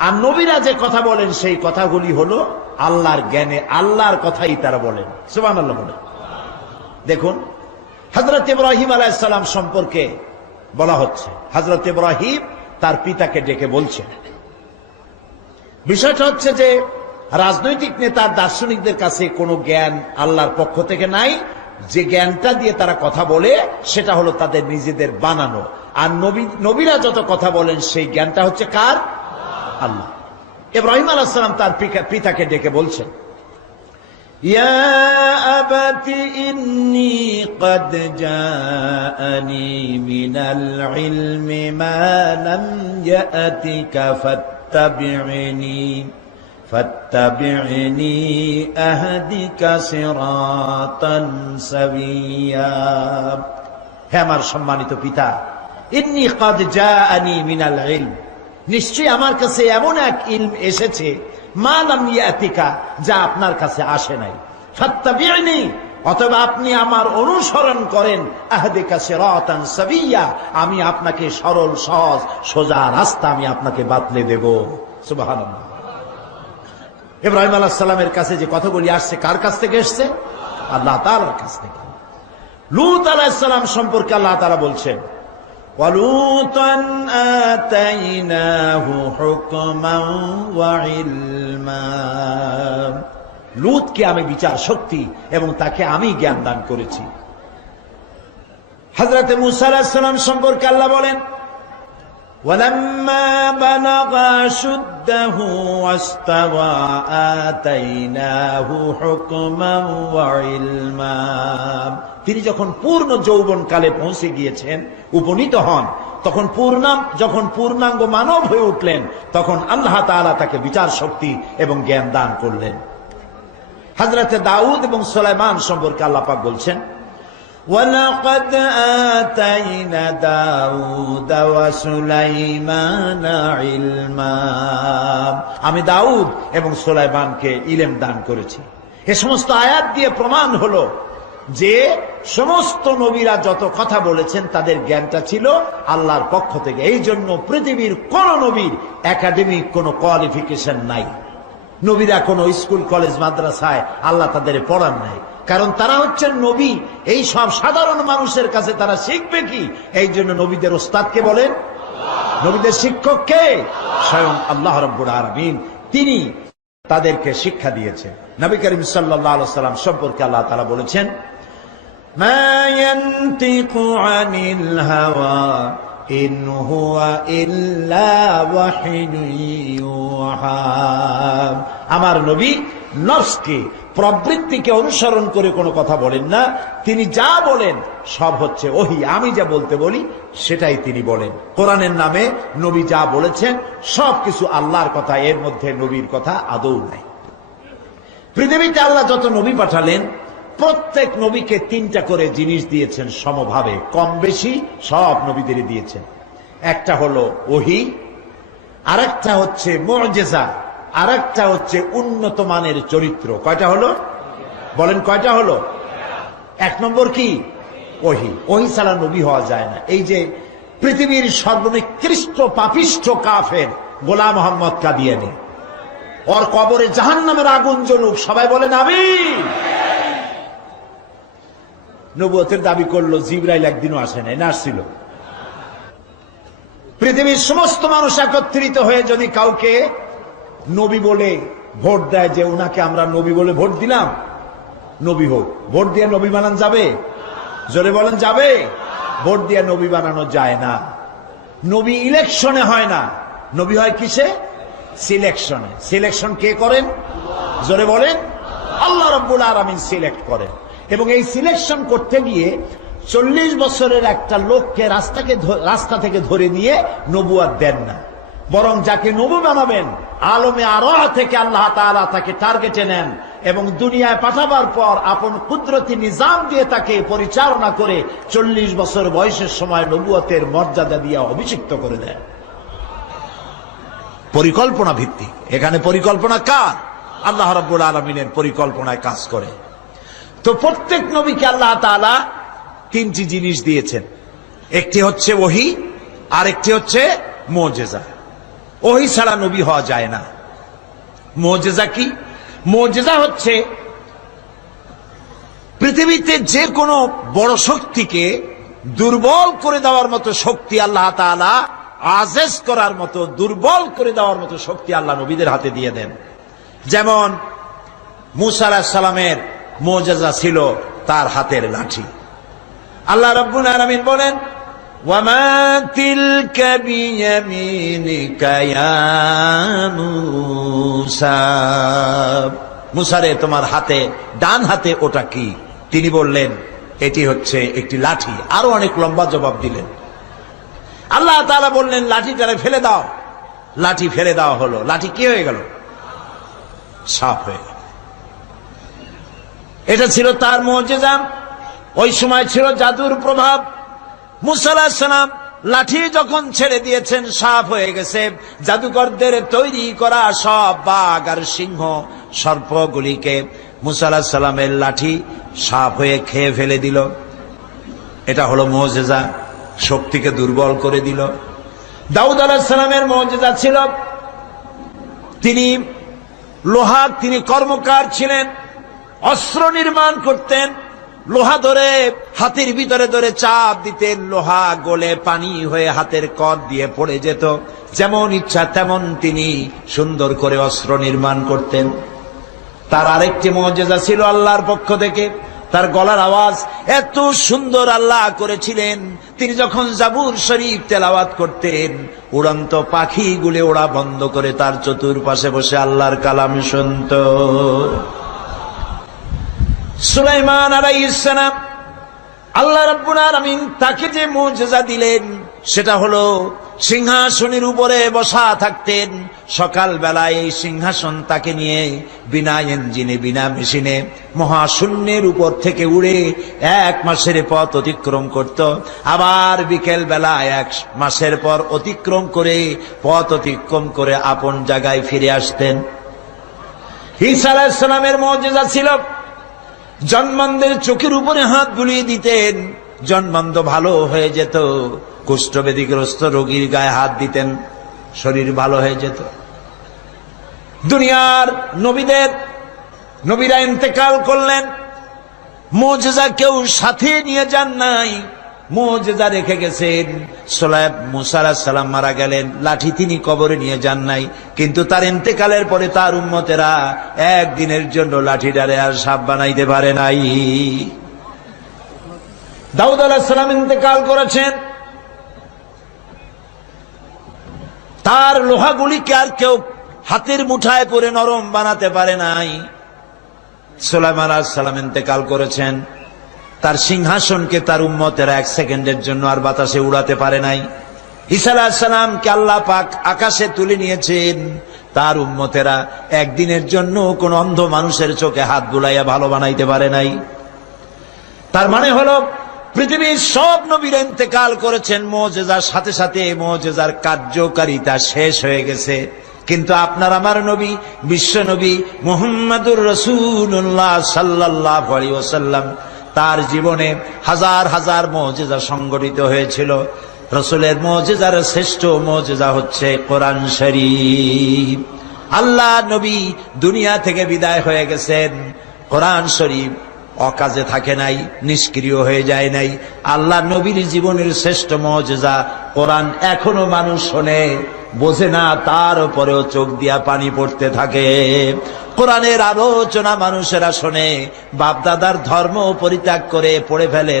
আর নবীরা যে কথা বলেন, সেই কথাগুলি হলো আল্লাহর জ্ঞানে, আল্লাহর কথাই তারা বলেন। সুবান আল্লাহ বলেন। দেখুন হজরত ইব্রাহিম আলাইসালাম সম্পর্কে বলা হচ্ছে। হজরত ইব্রাহিম তার পিতাকে ডেকে বলছেন। বিষয়টা হচ্ছে যে, রাজনৈতিক নেতা দার্শনিকদের কাছে কোনো জ্ঞান আল্লাহর পক্ষ থেকে নাই। যে জ্ঞানটা দিয়ে তারা কথা বলে, সেটা হলো তাদের নিজেদের বানানো। আর নবী, নবীরা যত কথা বলেন, সেই জ্ঞানটা হচ্ছে কার? আল্লাহ ইব্রাহিম আলাহাম তার পিকা- পিতাকে ডেকে বলছেন يا أبت إني قد جاءني من العلم ما لم يأتك فاتبعني فاتبعني أهدك صراطا سويا হে আমার সম্মানিত পিতা ইন্নি কাদ জাআনি মিনাল ইলম নিশ্চয়ই আমার কাছে এমন এক ইলম এসেছে মালাম ইয়াতিকা, যা আপনার কাছে আসে নাই। ফাত্তাবিউনি, অথবা আপনি আমার অনুসরণ করেন, আহদিকা সিরাতান সাবিয়্যা আমি আপনাকে সরল, সহজ, সোজা রাস্তা আমি আপনাকে বাতলে দেব। সুবহানাল্লাহ। ইব্রাহিম আলাইহিস সালামের কাছে যে কথাগুলি আসছে, কার কাছ থেকে এসছে? আল্লাহ তাআলার কাছ থেকে। লূত আলাইহিস সালাম সম্পর্কে আল্লাহ তাআলা বলছেন ولوطا آتيناه حكما وعلما লুতকে আমি বিচার শক্তি এবং তাকে আমি জ্ঞান দান করেছি হজরত মুসা আলাইহিস সালাম সম্পর্কে আল্লাহ বলেন ولما بلغ شده واستوى آتيناه حكما وعلما তিনি যখন পূর্ণ যৌবন কালে পৌঁছে গিয়েছেন উপনীত হন তখন পূর্ণাম যখন পূর্ণাঙ্গ মানব হয়ে উঠলেন তখন আল্লাহ তাআলা তাকে বিচার শক্তি এবং জ্ঞান দান করলেন হজরতে দাউদ এবং সোলাইমান সম্পর্কে আল্লাহ পাক বলছেন ولقد آتينا داود وسليمان علما আমি দাউদ এবং সুলাইমানকে ইলেম দান করেছি এ সমস্ত আয়াত দিয়ে প্রমাণ হলো যে সমস্ত নবীরা যত কথা বলেছেন তাদের জ্ঞানটা ছিল আল্লাহর পক্ষ থেকে এই জন্য পৃথিবীর কোন নবীর একাডেমিক কোনো কোয়ালিফিকেশন নাই নবীরা কোনো স্কুল, কলেজ, মাদ্রাসায় আল্লাহ তাদের পড়ান নাই। কারণ তারা হচ্ছেন নবী। এই সব সাধারণ মানুষের কাছে তারা শিখবে কি? এই জন্য নবীদের ওস্তাদকে বলেন? নবীদের শিক্ষককে স্বয়ং আল্লাহ রব্বুর আরবিন তিনি তাদেরকে শিক্ষা দিয়েছেন। নবী করিম সাল্লাহ সাল্লাম সম্পর্কে আল্লাহ তারা বলেছেন ما ইন হুয়া ইল্লা আমার নবী নফসকে, প্রবৃত্তিকে অনুসরণ করে কোনো কথা বলেন না। তিনি যা বলেন সব হচ্ছে ওহি। আমি যা বলতে বলি সেটাই তিনি বলেন। কোরআনের নামে নবী যা বলেছেন সব কিছু আল্লাহর কথা, এর মধ্যে নবীর কথা আদৌ নাই। পৃথিবীতে আল্লাহ যত নবী পাঠালেন প্রত্যেক নবীকে তিনটা করে জিনিস দিয়েছেন সমভাবে, কম বেশি সব নবীদেরই দিয়েছেন। একটা হলো ওহি, আরেকটা হচ্ছে মজেজা, আরেকটা হচ্ছে উন্নত মানের চরিত্র। কয়টা হলো? বলেন কয়টা হলো? এক নম্বর কি? ওহি। ওহি ছাড়া নবী হওয়া যায় না। এই যে পৃথিবীর সর্বনিকৃষ্ট পাপিষ্ঠ কাফের গোলাম মোহাম্মদ কাদিয়ানি, ওর কবরে জাহান নামের আগুন জ্বলুক, সবাই বলেন আমি নবুয়তের দাবি করল, জিব্রাইল একদিনও আসে নাই, না আসছিল। পৃথিবীর সমস্ত মানুষ একত্রিত হয়ে যদি কাউকে নবী বলে ভোট দেয় যে উনাকে আমরা নবী বলে ভোট দিলাম, নবী হোক, ভোট দিয়ে নবী বানান যাবে? জোরে বলেন, যাবে? ভোট দিয়ে নবী বানানো যায় না। নবী ইলেকশনে হয় না। নবী হয় কিসে? সিলেকশনে। সিলেকশন কে করেন? জোরে বলেন, আল্লাহ রব্বুল আলমিন সিলেক্ট করেন। এবং এই সিলেকশন করতে গিয়ে চল্লিশ বছরের একটা লোককে রাস্তাকে রাস্তা থেকে ধরে নিয়ে নবুয়াদ দেন না। বরং যাকে নবু বানাবেন, আলমে আরও থেকে আল্লাহ তাআলা তাকে টার্গেটে নেন এবং দুনিয়ায় পাঠাবার পর আপন কুদরতি নিজাম দিয়ে তাকে পরিচালনা করে চল্লিশ বছর বয়সের সময় নবুয়তের মর্যাদা দিয়ে অভিষিক্ত করে দেন। পরিকল্পনা ভিত্তিক। এখানে পরিকল্পনা কার? আল্লাহ রব্বুল আলমিনের পরিকল্পনায় কাজ করে। তো প্রত্যেক নবীকে আল্লাহ তাআলা তিনটি জিনিস দিয়েছেন। একটি হচ্ছে ওহি আর একটি হচ্ছে মোজেজা। ওহি ছাড়া নবী হওয়া যায় না। মোজেজা কি? মোজেজা হচ্ছে পৃথিবীতে যে কোনো বড় শক্তিকে দুর্বল করে দেওয়ার মতো শক্তি আল্লাহ তাআলা আজেজ করার মতো, দুর্বল করে দেওয়ার মতো শক্তি আল্লাহ নবীদের হাতে দিয়ে দেন। যেমন মুসা আলাহিস সালামের মোজেজা ছিল তার হাতের লাঠি। আল্লাহ রব্বুল আলামিন বলেন মুসারে তোমার হাতে, ডান হাতে ওটা কি? তিনি বললেন, এটি হচ্ছে একটি লাঠি। আরও অনেক লম্বা জবাব দিলেন। আল্লাহ তাআলা বললেন, লাঠিটারে ফেলে দাও। লাঠি ফেলে দেওয়া হলো। লাঠি কি হয়ে গেল? সাফ হয়ে গেল। এটা ছিল তার মজেজা ওই সময় ছিল জাদুর প্রভাব। মুসাল্লাম লাঠি যখন ছেড়ে দিয়েছেন সাপ হয়ে গেছে। জাদুকরদের তৈরি করা সব বাঘ আর সিংহ সর্পগুলিকে মুসাল্লাহ সাল্লামের লাঠি সাপ হয়ে খেয়ে ফেলে দিল। এটা হলো মজেজা। শক্তিকে দুর্বল করে দিল। দাউদ আলাহ সালামের ছিল। তিনি লোহা তিনি কর্মকার ছিলেন। অস্ত্র নির্মাণ করতেন, লোহা ধরে হাতির ভিতরে ধরে চাপ দিতেন, লোহা গলে পানি হয়ে হাতের কর দিয়ে পড়ে যেত। যেমন ইচ্ছা তেমন তিনি সুন্দর করে অস্ত্র নির্মাণ করতেন। তার আরেকটি মজেজা ছিল আল্লাহর পক্ষ থেকে। তার গলার আওয়াজ এত সুন্দর আল্লাহ করেছিলেন। তিনি যখন জাবুর শরীফ তেলাওয়াত করতেন, উড়ন্ত পাখিগুলি ওড়া বন্ধ করে তার চতুর্পাশে বসে আল্লাহর কালাম শুনত। সুলাইমান আলাইসালাম আল্লাহ রাব্বুল আলামিন তাকে যে মুজিজা দিলেন, সেটা হলো সিংহাসনের উপরে বসা থাকতেন। সকাল বেলায় এই সিংহাসন তাকে নিয়ে বিনা ইঞ্জিনে, বিনা মেশিনে মহাশূন্যের উপর থেকে উড়ে এক মাসের পথ অতিক্রম করত। আবার বিকেল বেলায় এক মাসের পর অতিক্রম করে, পথ অতিক্রম করে আপন জায়গায় ফিরে আসতেন। ঈসা আলাইহিস সালামের মর্যাদা ছিল। জন্মানদের চোখের উপরে হাত বুলিয়ে দিতেন। জন্মান্ধ ভালো হয়ে যেত। কুষ্ঠবেদিগ্রস্ত রোগীর গায়ে হাত দিতেন। শরীর ভালো হয়ে যেত। দুনিয়ার নবীদের, নবীরা ইন্তেকাল করলেন। মোজা কেউ সাথে নিয়ে যান নাই। মোজেজা রেখে গেছেন। সোলাইব মুসারা সালাম মারা গেলেন। লাঠি তিনি কবরে নিয়ে যান নাই। কিন্তু তার ইন্তেকালের পরে তার উম্মতেরা একদিনের জন্য লাঠি ডালে আর সাপ বানাইতে পারে নাই। দাউদ আলাহ সালাম ইন্তেকাল করেছেন। তার লোহাগুলিকে আর কেউ হাতের মুঠায় পরে নরম বানাতে পারে নাই। সোলাইমান আলাহ সালাম ইন্তেকাল করেছেন। তার সিংহাসনকে তার উম্মতেরা এক সেকেন্ডের জন্য আর বাতাসে উড়াতে পারে নাই। আলাহিসাল্লামকে আল্লাহ পাক আকাশে তুলে নিয়েছেন। তার উম্মতেরা একদিনের জন্য কোন অন্ধ মানুষের চোখে হাত বুলাইয়া ভালো বানাইতে পারে নাই। তার মানে হলো, পৃথিবীর সব নবীর ইন্তেকাল করেছেন, মোজেজার সাথে সাথে মোজেজার কার্যকারিতা শেষ হয়ে গেছে। কিন্তু আপনার আমার নবী, বিশ্ব নবী মোহাম্মদুর রসুল্লাহ সাল্লাহ আলী ওসাল্লাম তার জীবনে হাজার হাজার মজেজা সংগঠিত হয়েছিল। রসুলের মজেজার শ্রেষ্ঠ মজেজা হচ্ছে কোরআন শরীফ। আল্লাহ নবী দুনিয়া থেকে বিদায় হয়ে গেছেন। কোরআন শরীফ অকাজে থাকে নাই, নিষ্ক্রিয় হয়ে যায় নাই। আল্লাহ নবীর জীবনের শ্রেষ্ঠ মজেজা কোরআন এখনও মানুষ শোনে। বোঝে না, তার উপরেও চোখ দিয়া পানি পড়তে থাকে। কোরআনের আলোচনা মানুষেরা শোনে, বাপদাদার ধর্ম পরিত্যাগ করে পড়ে ফেলে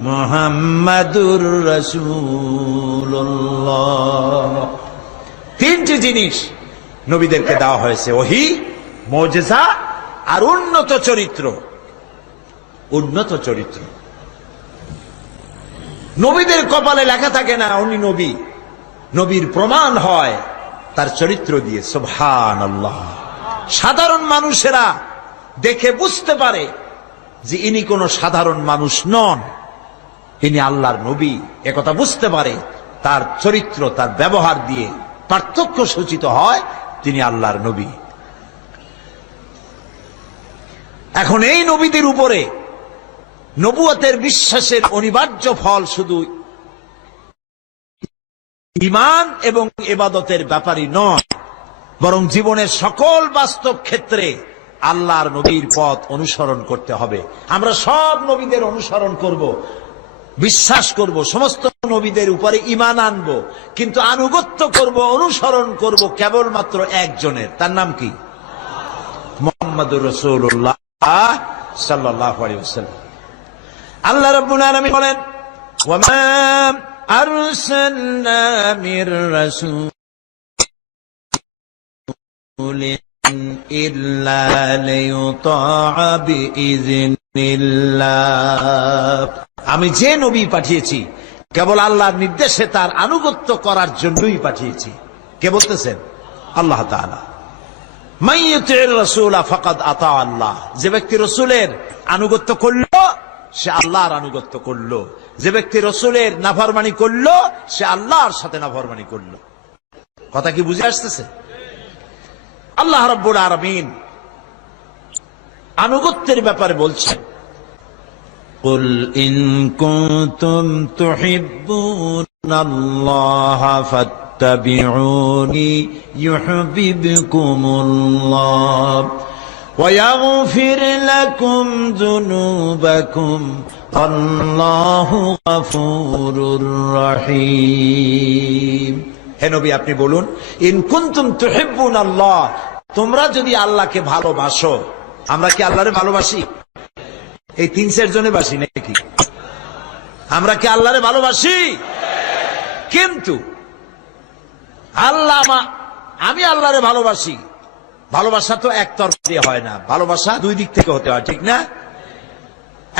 মুহাম্মাদুর রাসূলুল্লাহ। তিনটি জিনিস নবীদেরকে দেওয়া হয়েছে, ওহি, মজেজা আর উন্নত চরিত্র। উন্নত চরিত্র। নবীদের কপালে লেখা থাকে না, উনি নবী। নবীর প্রমাণ হয় তার চরিত্র দিয়ে সোভান সাধারণ মানুষেরা দেখে বুঝতে পারে যে ইনি কোনো সাধারণ মানুষ নন। ইনি আল্লাহর নবী একথা বুঝতে পারে, তার চরিত্র, তার ব্যবহার দিয়ে পার্থক্য সূচিত হয় তিনি আল্লাহর নবী। এখন এই নবীদের উপরে নবুয়তের বিশ্বাসের অনিবার্য ফল শুধু ইমান এবং এবাদতের ব্যাপারই নয়, বরং জীবনের সকল বাস্তব ক্ষেত্রে আল্লাহর নবীর পথ অনুসরণ করতে হবে। আমরা সব নবীদের অনুসরণ করব, বিশ্বাস করব, সমস্ত নবীদের উপরে ইমান আনব, কিন্তু আনুগত্য করব, অনুসরণ করব কেবলমাত্র একজনের। তার নাম কি? মোহাম্মদুর রসুল্লাহ সাল্লাহ আলাইহি আল্লাহ রাব্বুল আলামিন বলেন, ওয়ামা আরসালনা মির রাসূলিন ইল্লা লিয়ুতাআ বিইذنিল্লাহ আমি যে নবী পাঠিয়েছি, কেবল আল্লাহর নির্দেশে তার আনুগত্য করার জন্যই পাঠিয়েছি। কে বলতেছেন? আল্লাহ তাআলা। মাইয়ুতির রাসূল ফাকাদ আতা আল্লাহ। যে ব্যক্তি রসুলের আনুগত্য করল সে আল্লাহর আনুগত্য করলো যে ব্যক্তি রসুলের নাফরমানি করলো সে আল্লাহর সাথে নাফরমানি করলো কথা কি বুঝে আসতেছে আল্লাহ রব্বুল আলামিন আনুগত্যের ব্যাপারে বলছেন قل إن كنتم تحبون الله فاتبعوني يحببكم الله ويغفر لكم ذنوبكم والله غفور رحيم হে নবী আপনি বলুন ইন কুনতুম তুহিব্বুন আল্লাহ তোমরা যদি আল্লাহকে ভালোবাসো আমরা কি আল্লাহরে ভালোবাসি এই তিন চার জনে বাসি নাকি আমরা কি আল্লাহরে ভালোবাসি কিন্তু আল্লাহ আমা- আমি আল্লাহরে ভালোবাসি ভালোবাসা তো একতরফ দিয়ে হয় না, ভালোবাসা দুই দিক থেকে হতে হয়, ঠিক না?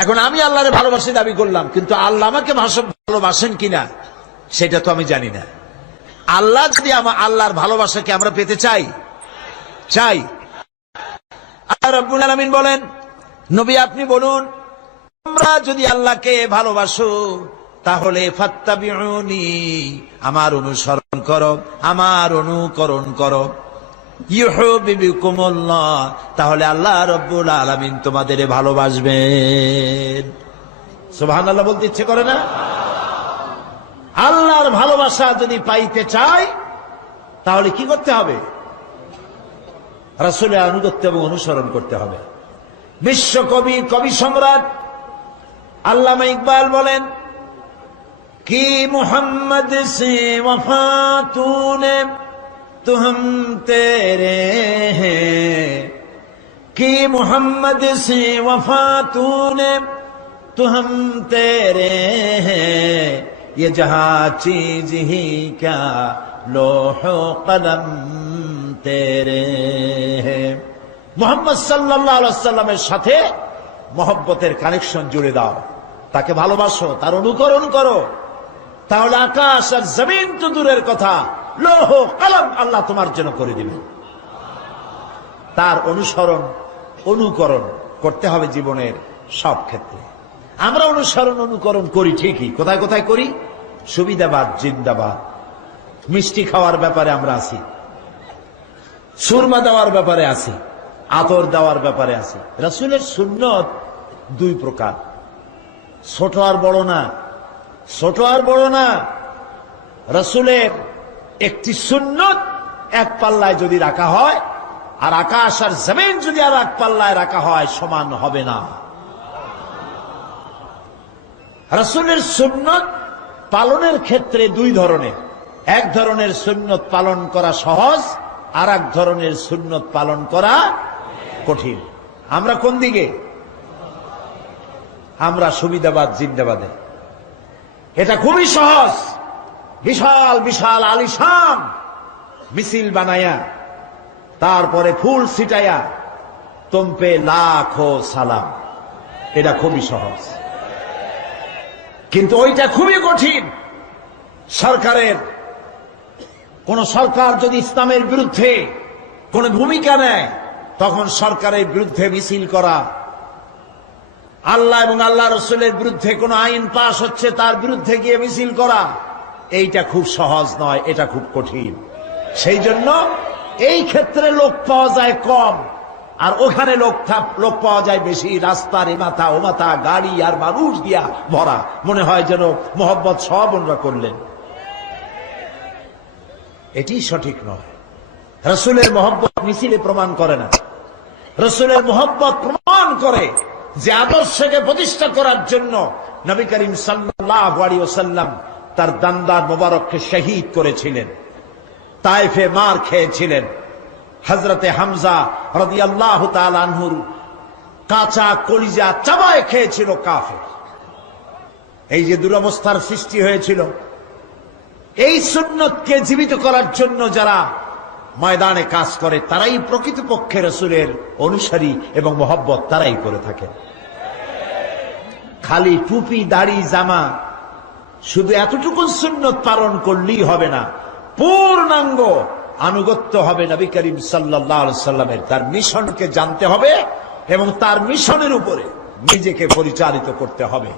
এখন আমি আল্লাহরে ভালোবাসি দাবি করলাম, কিন্তু আল্লাহ আমাকে ভালোবাসেন কিনা, সেটা তো আমি জানি না। আল্লাহ যদি আমার আল্লাহর ভালোবাসাকে আমরা পেতে চাই চাই। রব্বুল আলামিন বলেন, নবী আপনি বলুন, তোমরা যদি আল্লাহকে ভালোবাসো, তাহলে ফাত্তাবিউনি, আমার অনুসরণ করো, আমার অনুকরণ করো। তাহলে আল্লাহ রব্বুল আলামিন তোমাদের ভালোবাসবেন। সুবহানাল্লাহ বলতে ইচ্ছে করে না? আল্লাহর ভালোবাসা যদি পাইতে চাই তাহলে কি করতে হবে? রাসূলের আনুগত্য এবং অনুসরণ করতে হবে। বিশ্ব কবি কবি সম্রাট আল্লামা ইকবাল বলেন, কি মোহাম্মদ সে তো হম তে হি মোহাম্মদ সি ওফা তু নে তো হম তে হে জহা চিজ হি ক্যা লোহ কদম তে হে মোহাম্মদ সাল্লামের সাথে মোহব্বতের কানেকশন জুড়ে দাও। তাকে ভালোবাসো, তার অনুকরণ করো। তাহলে আকাশ আর জমিন তো দূরের কথা। লোহ কালাম আল্লাহ তোমার জন্য করে দিবে তার অনুসরণ, অনুকরণ করতে হবে জীবনের সব ক্ষেত্রে। আমরা অনুসরণ, অনুকরণ করি ঠিকই। কোথায় কোথায় করি? সুবিধাবাদ, জিন্দাবাদ। মিষ্টি খাওয়ার ব্যাপারে আমরা আছি। সুরমা দেওয়ার ব্যাপারে আছি। আতর দেওয়ার ব্যাপারে আছি। রাসুলের সুন্নত দুই প্রকার। ছোট আর বড় না। ছোট আর বড় না। রাসুলের একটি সুন্নত এক পাল্লায় যদি রাখা হয়, আর আকাশ আর জমিন যদি আর এক পাল্লায় রাখা হয়, সমান হবে না। রাসুলের সুন্নত পালনের ক্ষেত্রে দুই ধরনের। এক ধরনের সুন্নত পালন করা সহজ, আর এক ধরনের সুন্নত পালন করা কঠিন। আমরা কোন দিকে? আমরা সুবিধাবাদ, জিন্দাবাদে। এটা খুবই সহজ। বিশাল বিশাল আলিশান মিছিল বানায়া, তারপরে ফুল ছিটাইয়া তম্পে লাখো সালাম। এটা খুবই সহজ। কিন্তু ওইটা খুবই কঠিন। সরকারের, কোন সরকার যদি ইসলামের বিরুদ্ধে কোন ভূমিকা নেয়, তখন সরকারের বিরুদ্ধে মিছিল করা, আল্লাহ এবং আল্লাহ রসুলের বিরুদ্ধে কোন আইন পাশ হচ্ছে, তার বিরুদ্ধে গিয়ে মিছিল করা এইটা খুব সহজ নয়, এটা খুব কঠিন। সেই জন্য এই ক্ষেত্রে লোক পাওয়া যায় কম, আর ওখানে লোক লোক পাওয়া যায় বেশি। রাস্তার এ মাথা, ও মাথা, গাড়ি আর মানুষ দিয়া ভরা। মনে হয় যেন মোহব্বত সব ওনরা করলেন। এটি সঠিক নয়। রসুলের মোহব্বত মিছিলে প্রমাণ করে না। রসুলের মোহব্বত প্রমাণ করে যে আদর্শকে প্রতিষ্ঠা করার জন্য নবী করিম সাল্লাম তার দান্দার মোবারককে শহীদ করেছিলেন তাইফে মার খেয়েছিলেন। হজরতে হামজা রদি আল্লাহ আনহুর কাঁচা কলিজা চাবায় খেয়েছিল কাফে এই যে দুরবস্থার সৃষ্টি হয়েছিল, এই সুন্নতকে জীবিত করার জন্য যারা ময়দানে কাজ করে, তারাই প্রকৃতপক্ষে রসুলের অনুসারী এবং মহব্বত তারাই করে থাকে। খালি টুপি, দাড়ি, জামা শুধু এতটুকু সুন্নত পালন করলেই হবে না, পূর্ণাঙ্গ আনুগত্য হবে নবী করিম সাল্লাহ সাল্লামের। তার মিশনকে জানতে হবে এবং তার মিশনের উপরে নিজেকে পরিচালিত করতে হবে।